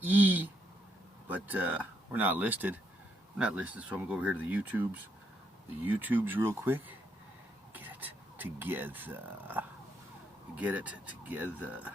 E, but we're not listed. We're not listed, so I'm going to go over here to the YouTubes. The YouTubes real quick. Get it together. Get it together.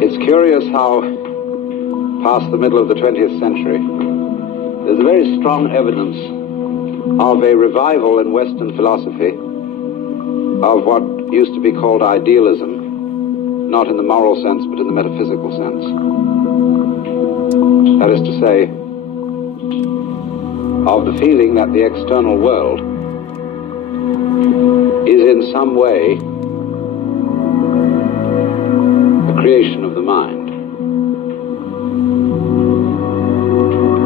It's curious how, past the middle of the 20th century, there's a very strong evidence of a revival in Western philosophy of what used to be called idealism, not in the moral sense, but in the metaphysical sense. That is to say, of the feeling that the external world is in some way the creation of the mind.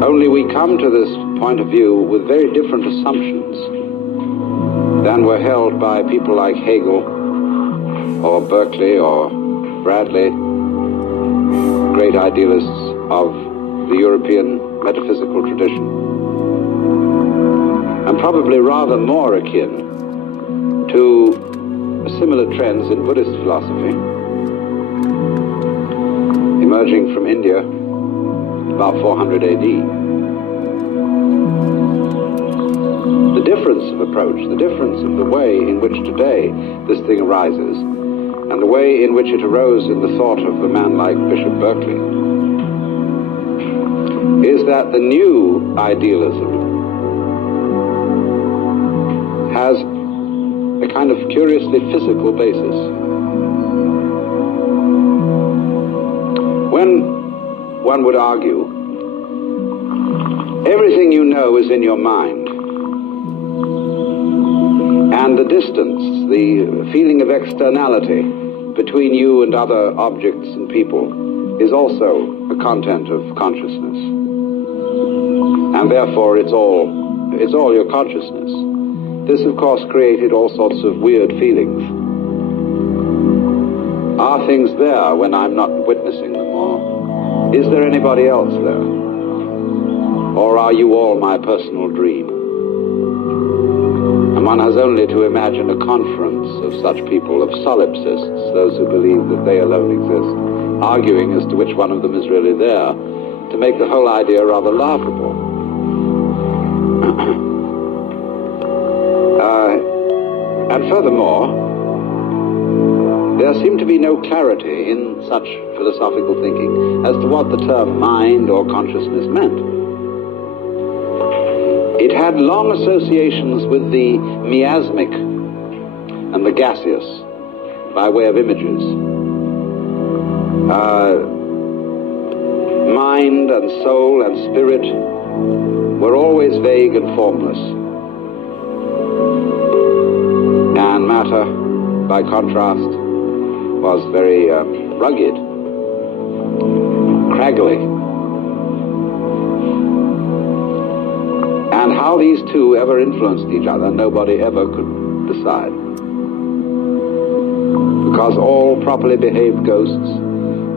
Only we come to this point of view with very different assumptions than were held by people like Hegel or Berkeley or Bradley, great idealists of the European metaphysical tradition, and probably rather more akin to similar trends in Buddhist philosophy emerging from India about 400 AD. The difference of approach, the difference of the way in which today this thing arises, and the way in which it arose in the thought of a man like Bishop Berkeley, is that the new idealism has a kind of curiously physical basis. When one would argue, everything you know is in your mind, and the distance, the feeling of externality between you and other objects and people is also a content of consciousness. And therefore it's all your consciousness. This, of course, created all sorts of weird feelings. Are things there when I'm not witnessing them? Or is there anybody else there? Or are you all my personal dream? And one has only to imagine a conference of such people, of solipsists, those who believe that they alone exist, arguing as to which one of them is really there, to make the whole idea rather laughable. And furthermore, there seemed to be no clarity in such philosophical thinking as to what the term mind or consciousness meant. It had long associations with the miasmic and the gaseous by way of images. Mind and soul and spirit were always vague and formless. And matter, by contrast, was very rugged, craggly. And how these two ever influenced each other, nobody ever could decide. Because all properly behaved ghosts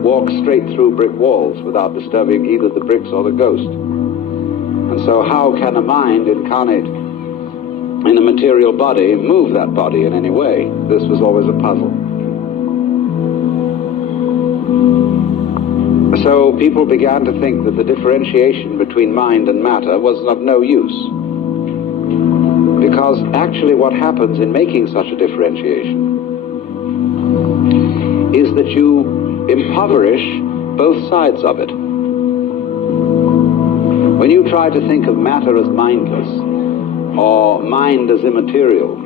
walk straight through brick walls without disturbing either the bricks or the ghost. And so how can a mind incarnate in a material body move that body in any way? This was always a puzzle. So people began to think that the differentiation between mind and matter was of no use. Because actually what happens in making such a differentiation is that you impoverish both sides of it. When you try to think of matter as mindless, or mind as immaterial,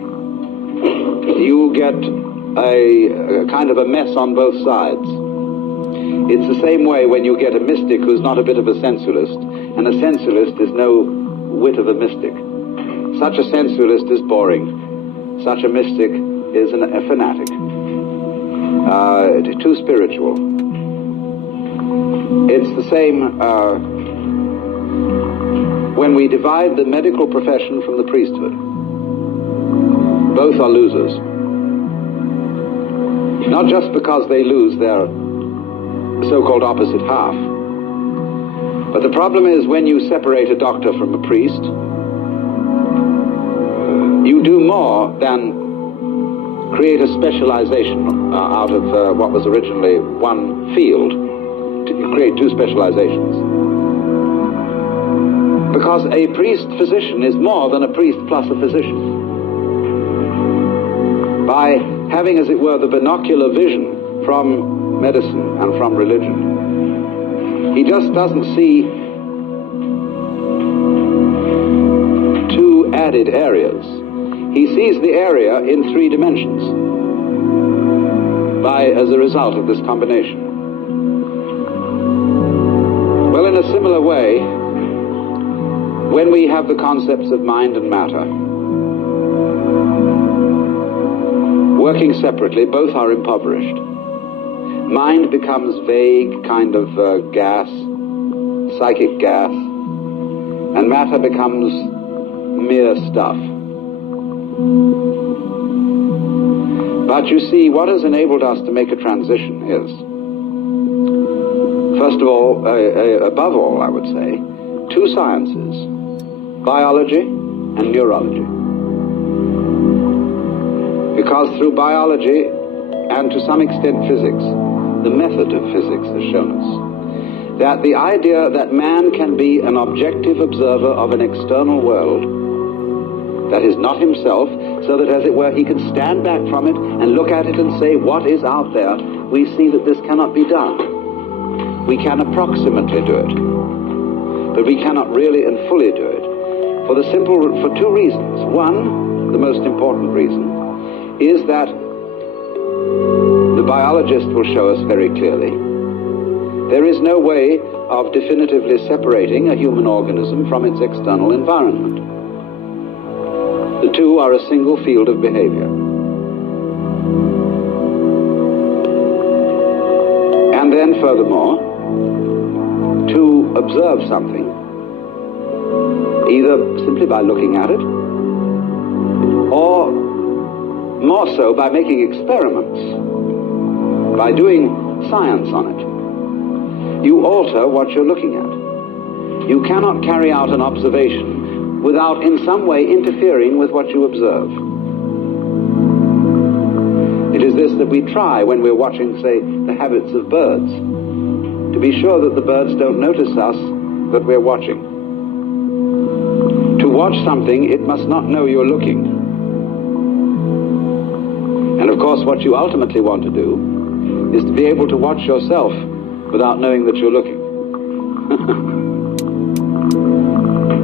you get a kind of a mess on both sides. It's the same way when you get a mystic who's not a bit of a sensualist, and a sensualist is no whit of a mystic. Such a sensualist is boring. Such a mystic is a fanatic. Too spiritual. It's the same when we divide the medical profession from the priesthood. Both are losers. Not just because they lose their so-called opposite half. But the problem is when you separate a doctor from a priest, you do more than create a specialization out of what was originally one field, to create two specializations. Because a priest-physician is more than a priest plus a physician. By having, as it were, the binocular vision from medicine and from religion, he just doesn't see two added areas. He sees the area in 3 dimensions as a result of this combination. Well, in a similar way, when we have the concepts of mind and matter working separately, both are impoverished. Mind becomes vague, kind of gas, psychic gas, and matter becomes mere stuff. But you see, what has enabled us to make a transition is, first of all, above all, I would say, 2 sciences, biology and neurology. Because through biology, and to some extent physics, the method of physics has shown us that the idea that man can be an objective observer of an external world that is not himself, so that, as it were, he can stand back from it and look at it and say, what is out there? We see that this cannot be done. We can approximately do it, but we cannot really and fully do it for 2 reasons. One, the most important reason, is that the biologist will show us very clearly there is no way of definitively separating a human organism from its external environment. The 2 are a single field of behavior. And then furthermore, to observe something, either simply by looking at it, or more so by making experiments, by doing science on it, you alter what you're looking at. You cannot carry out an observation without in some way interfering with what you observe. It is this that we try when we're watching, say, the habits of birds, to be sure that the birds don't notice us, that we're watching. To watch something, it must not know you're looking. And of course, what you ultimately want to do is to be able to watch yourself without knowing that you're looking.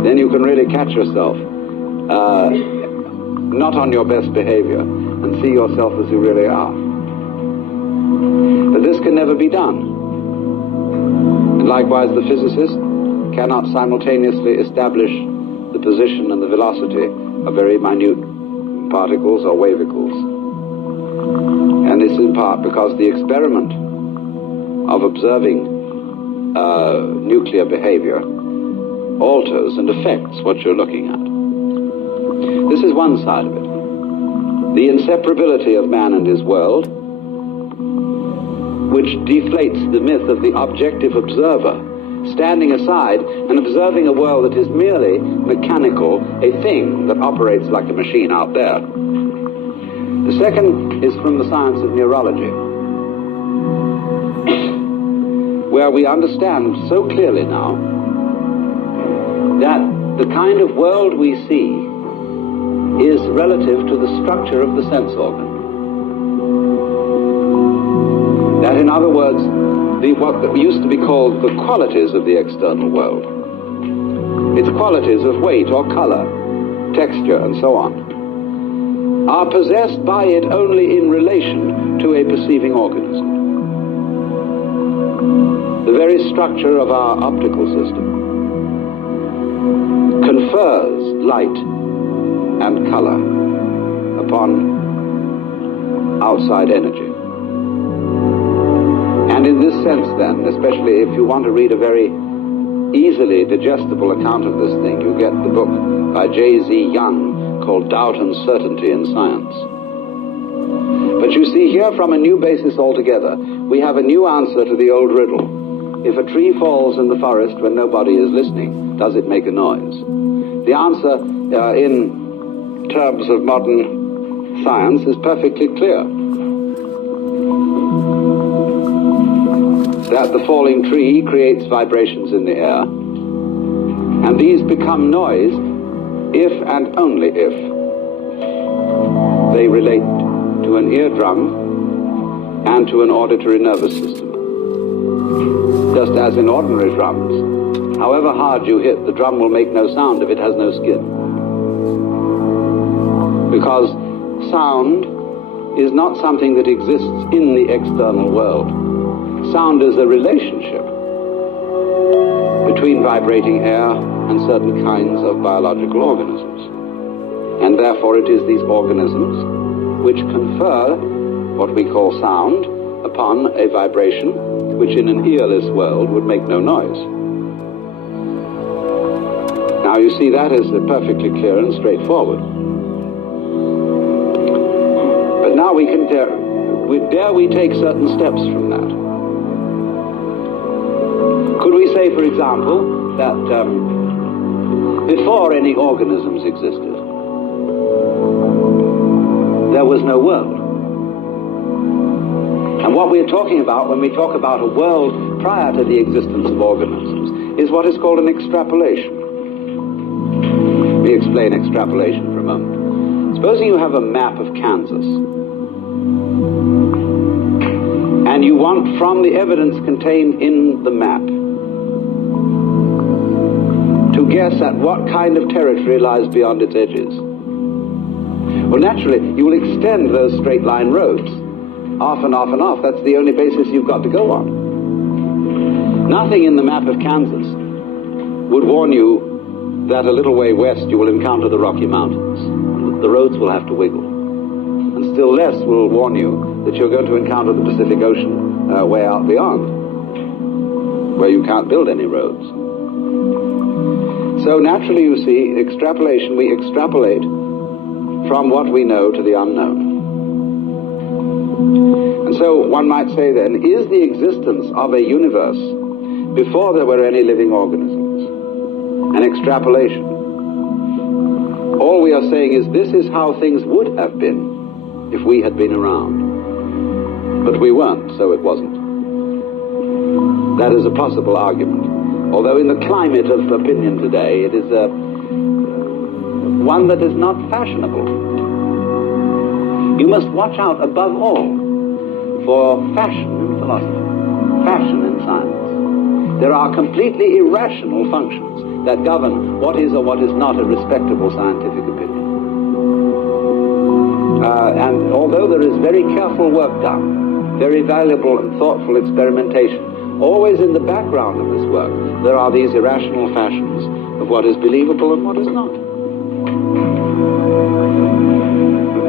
Then you can really catch yourself not on your best behavior and see yourself as you really are. But this can never be done. And likewise, the physicist cannot simultaneously establish the position and the velocity of very minute particles or wavicles. And this is in part because the experiment of observing nuclear behavior alters and affects what you're looking at. This is one side of it. The inseparability of man and his world, which deflates the myth of the objective observer, standing aside and observing a world that is merely mechanical, a thing that operates like a machine out there. The second is from the science of neurology. where we understand so clearly now that the kind of world we see is relative to the structure of the sense organ. That, in other words, what used to be called the qualities of the external world, its qualities of weight or color, texture, and so on, are possessed by it only in relation to a perceiving organism. The very structure of our optical system confers light and color upon outside energy. And in this sense, then, especially if you want to read a very easily digestible account of this thing, you get the book by J.Z. Young called Doubt and Certainty in Science. But you see here, from a new basis altogether, we have a new answer to the old riddle. If a tree falls in the forest when nobody is listening, does it make a noise? The answer in terms of modern science is perfectly clear. That the falling tree creates vibrations in the air, and these become noise if and only if they relate to an eardrum and to an auditory nervous system. Just as in ordinary drums, however hard you hit, the drum will make no sound if it has no skin. Because sound is not something that exists in the external world. Sound is a relationship between vibrating air and certain kinds of biological organisms. And therefore it is these organisms which confer what we call sound upon a vibration which in an earless world would make no noise. Now you see, that is perfectly clear and straightforward. But now we can dare we take certain steps from that. Could we say, for example, that before any organisms existed, there was no world? And what we're talking about when we talk about a world prior to the existence of organisms is what is called an extrapolation. Let me explain extrapolation for a moment. Supposing you have a map of Kansas, and you want, from the evidence contained in the map, to guess at what kind of territory lies beyond its edges. Well, naturally, you will extend those straight line roads, off and off and off. That's the only basis you've got to go on. Nothing in the map of Kansas would warn you that a little way west you will encounter the Rocky Mountains. The roads will have to wiggle. And still less will warn you that you're going to encounter the Pacific Ocean way out beyond, where you can't build any roads. So naturally, you see, extrapolation, we extrapolate from what we know to the unknown. And so one might say then, is the existence of a universe before there were any living organisms an extrapolation? All we are saying is this is how things would have been if we had been around. But we weren't, so it wasn't. That is a possible argument. Although in the climate of opinion today, it is one that is not fashionable. You must watch out above all for fashion in philosophy, fashion in science. There are completely irrational functions that govern what is or what is not a respectable scientific opinion. And although there is very careful work done, very valuable and thoughtful experimentation, always in the background of this work, there are these irrational fashions of what is believable and what is not.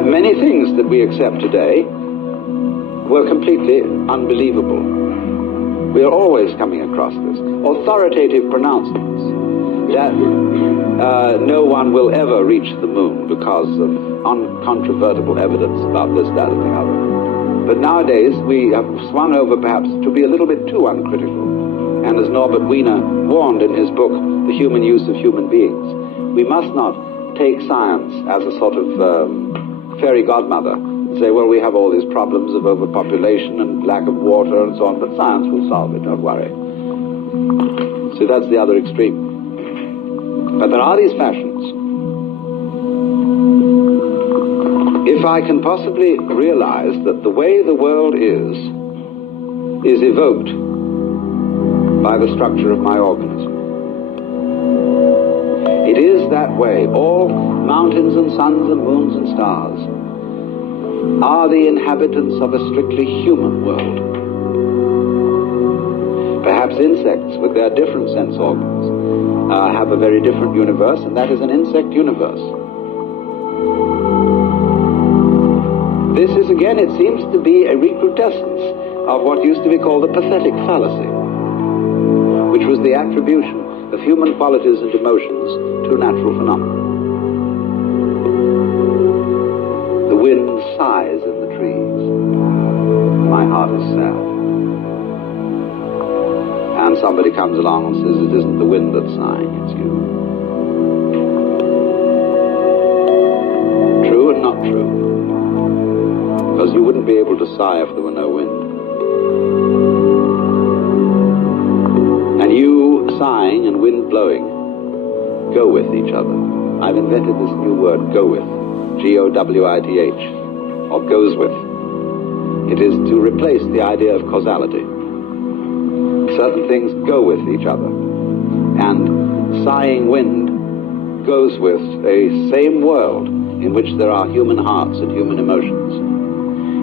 Many things that we accept today were completely unbelievable. We are always coming across this. Authoritative pronouncements that no one will ever reach the moon because of uncontrovertible evidence about this, that, and the other. But nowadays, we have swung over perhaps to be a little bit too uncritical. And as Norbert Wiener warned in his book, The Human Use of Human Beings, we must not take science as a sort of fairy godmother say, well, we have all these problems of overpopulation and lack of water and so on, but science will solve it, don't worry. So that's the other extreme. But there are these fashions. If I can possibly realize that the way the world is evoked by the structure of my organism, it is that way. All mountains and suns and moons and stars are the inhabitants of a strictly human world. Perhaps insects, with their different sense organs, have a very different universe, and that is an insect universe. This is, again, it seems to be a recrudescence of what used to be called the pathetic fallacy, which was the attribution of human qualities and emotions to natural phenomena. The wind sighs in the trees. My heart is sad. And somebody comes along and says, it isn't the wind that's sighing, it's you. True and not true. Because you wouldn't be able to sigh if there were no wind. And you sighing and wind blowing go with each other. I've invented this new word, go with. G-O-W-I-T-H, or goes with. It is to replace the idea of causality. Certain things go with each other. And sighing wind goes with a same world in which there are human hearts and human emotions.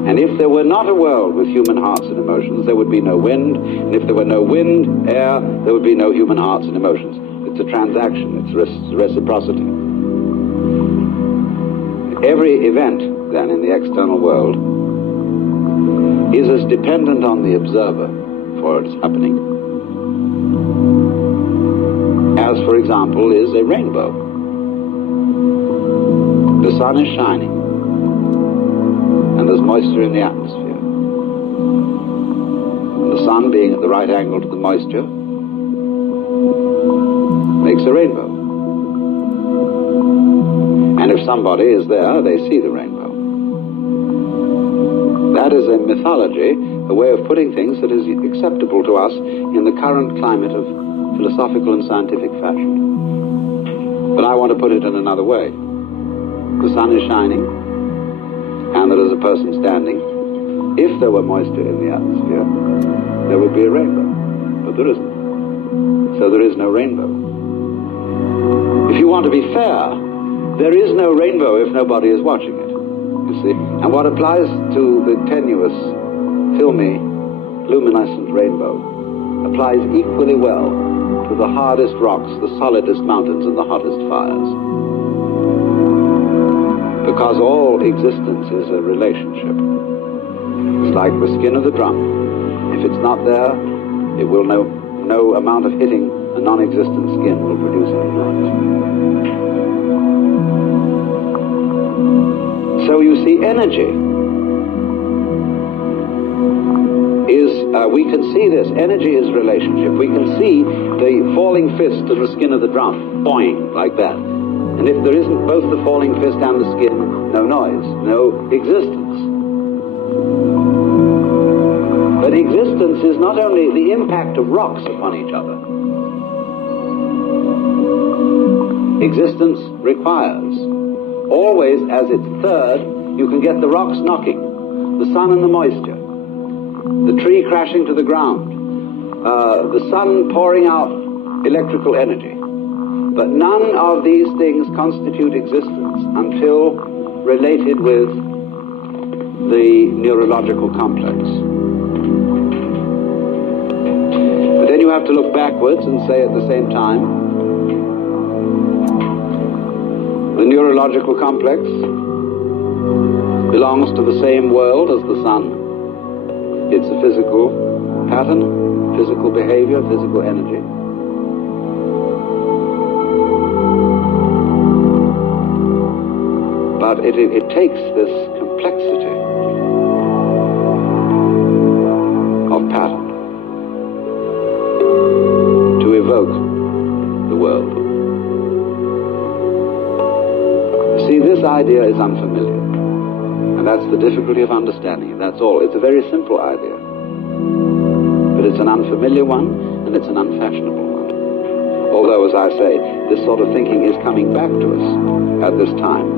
And if there were not a world with human hearts and emotions, there would be no wind. And if there were no wind, air, there would be no human hearts and emotions. It's a transaction. It's reciprocity. Every event, then, in the external world is as dependent on the observer for its happening as, for example, is a rainbow. The sun is shining, and there's moisture in the atmosphere. And the sun, being at the right angle to the moisture, makes a rainbow. And if somebody is there, they see the rainbow. That is a mythology, a way of putting things that is acceptable to us in the current climate of philosophical and scientific fashion. But I want to put it in another way. The sun is shining, and there is a person standing. If there were moisture in the atmosphere, there would be a rainbow. But there isn't. So there is no rainbow. If you want to be fair, there is no rainbow if nobody is watching it, you see. And what applies to the tenuous, filmy, luminescent rainbow applies equally well to the hardest rocks, the solidest mountains, and the hottest fires. Because all existence is a relationship. It's like the skin of the drum. If it's not there, it will no amount of hitting a non-existent skin will produce any noise. So you see, energy is, we can see this, energy is relationship. We can see the falling fist and the skin of the drum, boing, like that. And if there isn't both the falling fist and the skin, no noise, no existence. But existence is not only the impact of rocks upon each other. Existence requires, always as its third, you can get the rocks knocking, the sun and the moisture, the tree crashing to the ground, the sun pouring out electrical energy. But none of these things constitute existence until related with the neurological complex. But then you have to look backwards and say at the same time, the neurological complex belongs to the same world as the sun. It's a physical pattern, physical behavior, physical energy. But it takes this complexity of pattern to evoke the world. See, this idea is unfamiliar. And that's the difficulty of understanding it. That's all. It's a very simple idea. But it's an unfamiliar one, and it's an unfashionable one. Although, as I say, this sort of thinking is coming back to us at this time.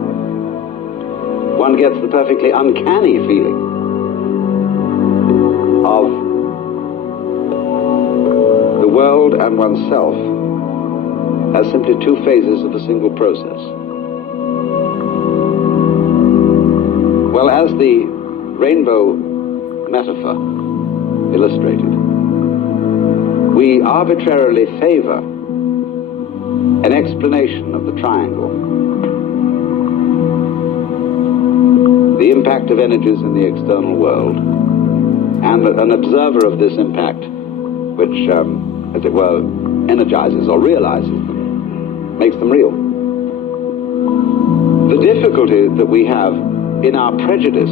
One gets the perfectly uncanny feeling of the world and oneself as simply two phases of a single process. Well, as the rainbow metaphor illustrated, we arbitrarily favor an explanation of the triangle, the impact of energies in the external world, and an observer of this impact, which, as it were, energizes or realizes them, makes them real. The difficulty that we have in our prejudice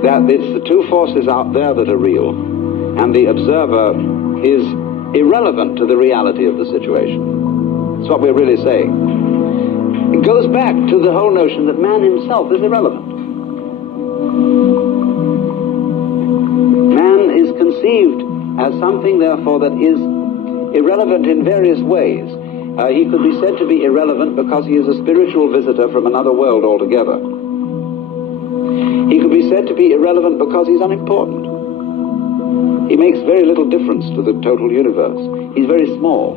that it's the two forces out there that are real, and the observer is irrelevant to the reality of the situation. That's what we're really saying. It goes back to the whole notion that man himself is irrelevant. Man is conceived as something, therefore, that is irrelevant in various ways. He could be said to be irrelevant because he is a spiritual visitor from another world altogether. He could be said to be irrelevant because he's unimportant. He makes very little difference to the total universe. He's very small.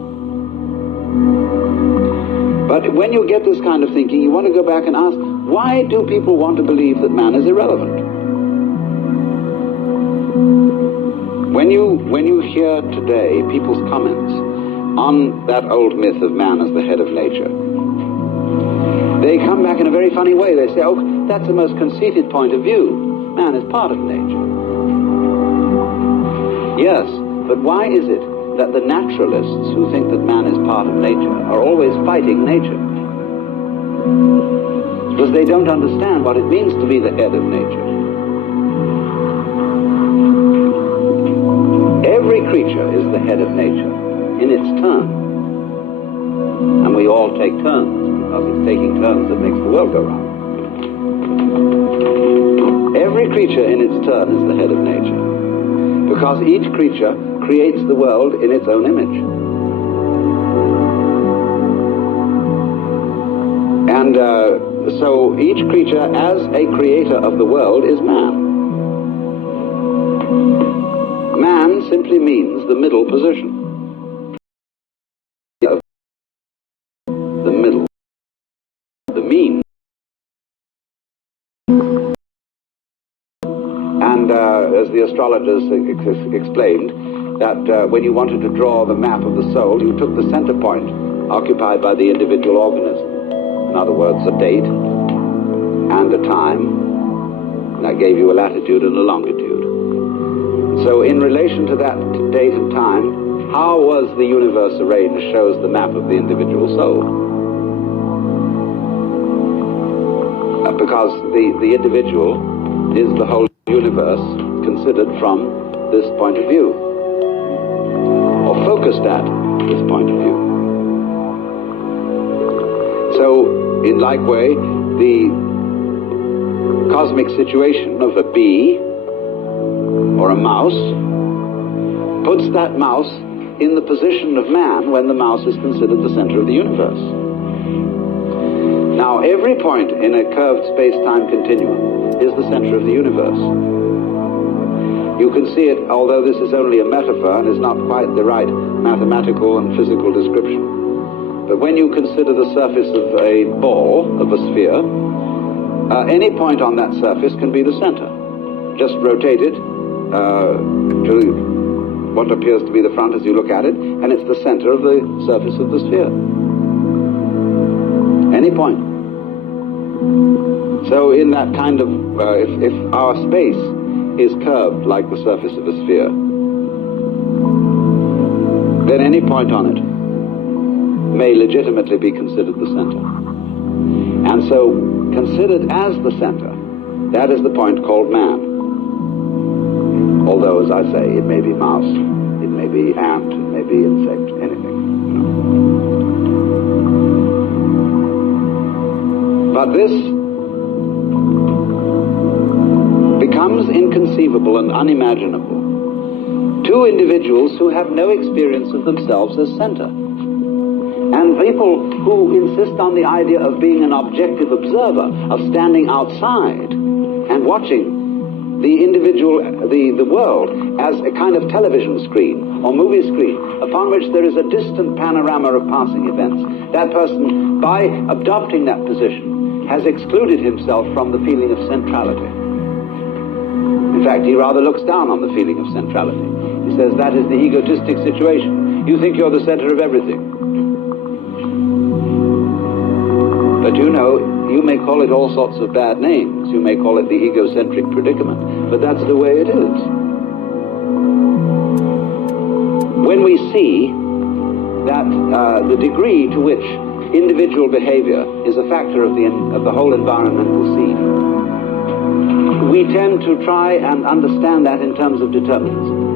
But when you get this kind of thinking, you want to go back and ask, why do people want to believe that man is irrelevant? When you hear today people's comments on that old myth of man as the head of nature, they come back in a very funny way. They say, oh, that's the most conceited point of view. Man is part of nature. Yes, but why is it that the naturalists who think that man is part of nature are always fighting nature? Because they don't understand what it means to be the head of nature. Every creature is the head of nature in its turn. And we all take turns, because it's taking turns that makes the world go round. Every creature in its turn is the head of nature, because each creature creates the world in its own image. And so each creature, as a creator of the world, is man. Man simply means the middle position. The middle. The mean. And as the astrologers explained, that when you wanted to draw the map of the soul, you took the center point occupied by the individual organism. In other words, a date and a time, and that gave you a latitude and a longitude. So in relation to that date and time, how was the universe arranged shows the map of the individual soul. Because the individual is the whole universe considered from this point of view, or focused at this point of view. So, in like way, the cosmic situation of a bee or a mouse puts that mouse in the position of man when the mouse is considered the center of the universe. Now, every point in a curved space-time continuum is the center of the universe. You can see it, although this is only a metaphor and is not quite the right mathematical and physical description. But when you consider the surface of a ball, of a sphere, any point on that surface can be the center. Just rotate it to what appears to be the front as you look at it, and it's the center of the surface of the sphere. Any point. So in that kind of, if our space is curved like the surface of a sphere, then any point on it may legitimately be considered the center. And so, considered as the center, that is the point called man. Although, as I say, it may be mouse, it may be ant, it may be insect, anything. But this becomes inconceivable and unimaginable to individuals who have no experience of themselves as center. And people who insist on the idea of being an objective observer, of standing outside and watching the individual, the world, as a kind of television screen or movie screen upon which there is a distant panorama of passing events. That person, by adopting that position, has excluded himself from the feeling of centrality. In fact, he rather looks down on the feeling of centrality. He says that is the egotistic situation. You think you're the center of everything. But you know, you may call it all sorts of bad names. You may call it the egocentric predicament, but that's the way it is. When we see that the degree to which individual behavior is a factor of the whole environmental scene, we tend to try and understand that in terms of determinism.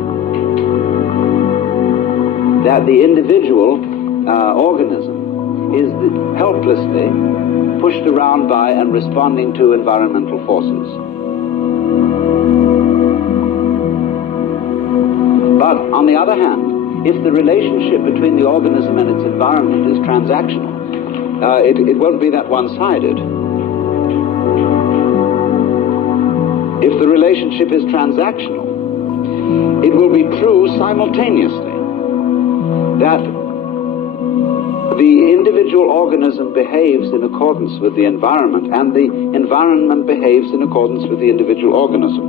That the individual organism is helplessly pushed around by and responding to environmental forces. But on the other hand, if the relationship between the organism and its environment is transactional, it won't be that one-sided. If the relationship is transactional, it will be true simultaneously that the individual organism behaves in accordance with the environment, and the environment behaves in accordance with the individual organism.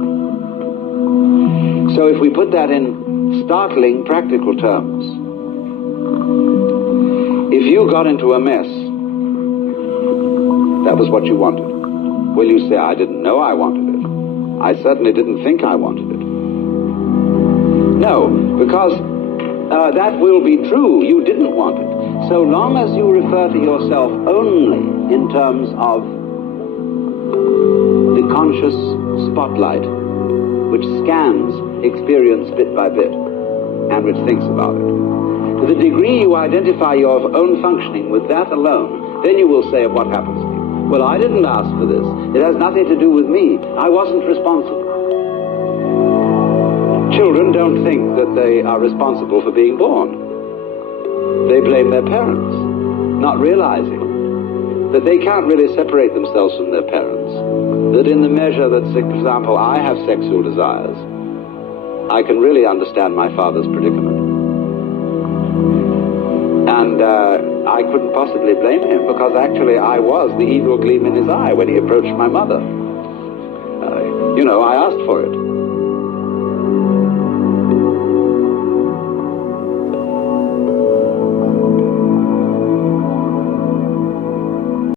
So if we put that in startling practical terms, if you got into a mess, that was what you wanted. Well, you say, I didn't know I wanted it. I certainly didn't think I wanted it. No, because that will be true. You didn't want it. So long as you refer to yourself only in terms of the conscious spotlight, which scans experience bit by bit and which thinks about it, to the degree you identify your own functioning with that alone, then you will say of what happens to you, well, I didn't ask for this. It has nothing to do with me. I wasn't responsible. Children don't think that they are responsible for being born. They blame their parents, not realizing that they can't really separate themselves from their parents. That in the measure that, for example, I have sexual desires, I can really understand my father's predicament. And I couldn't possibly blame him, because actually I was the evil gleam in his eye when he approached my mother. I asked for it.